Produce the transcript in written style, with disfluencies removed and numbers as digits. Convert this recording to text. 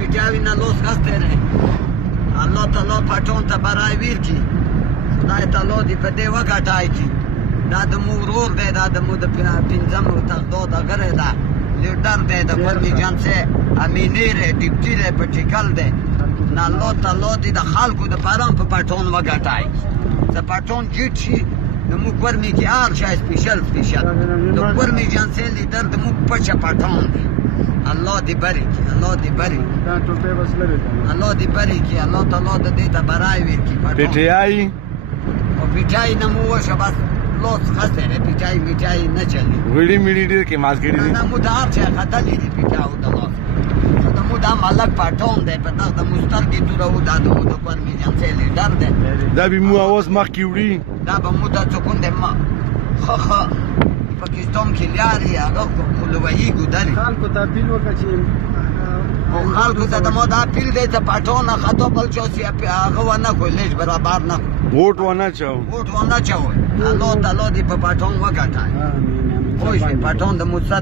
پیټاوي نه لوس غسته نه الله تعالی پټون ته برای ویر کی خدای تعالی دې په دې وګټای کی دا د مورور دی دا د مو د پنځم تخدو د غره دا لیډر دی د فرمی جان سے امینیر ډیپټی دی پټیکل دی نه الله تعالی دې د خلکو د پرام په پټون وګټای د پټون جیټ شي د مو ورمی کی هر شای سپیشل د ورمی جان سے لیډر د مو پچا پټون دی الله دې بری کی الله دې بری دا ټوپه بس لري الله دې بری کی الله تعالی دې ته برای ویر کی پیټیای او پیټای نه مو وشه بس لوس خسته نه پیټای میټای نه چلی ویډی میډی ډیر کې ماسګری دي نه مو دا هر څه خطر دي پیټاو د لوس دا مو دا ملک پټون دی په دغه د مستر کې دورو دا د مو د پر میجان څه لیډر دی دا به مو اواز مخ کې وړي دا به مو دا څوک نه ما خخ پاکستان کې لاري هغه خلوی ګداري خلکو ته اپیل وکړه چې او خلکو ته د مو دا اپیل دی چې پټون خطو بل چوسي هغه ونه کولې برابر نه ووټ ونه چاو ووټ ونه چاو الله تعالی دې په پټون وګټای امين خو پټون د مو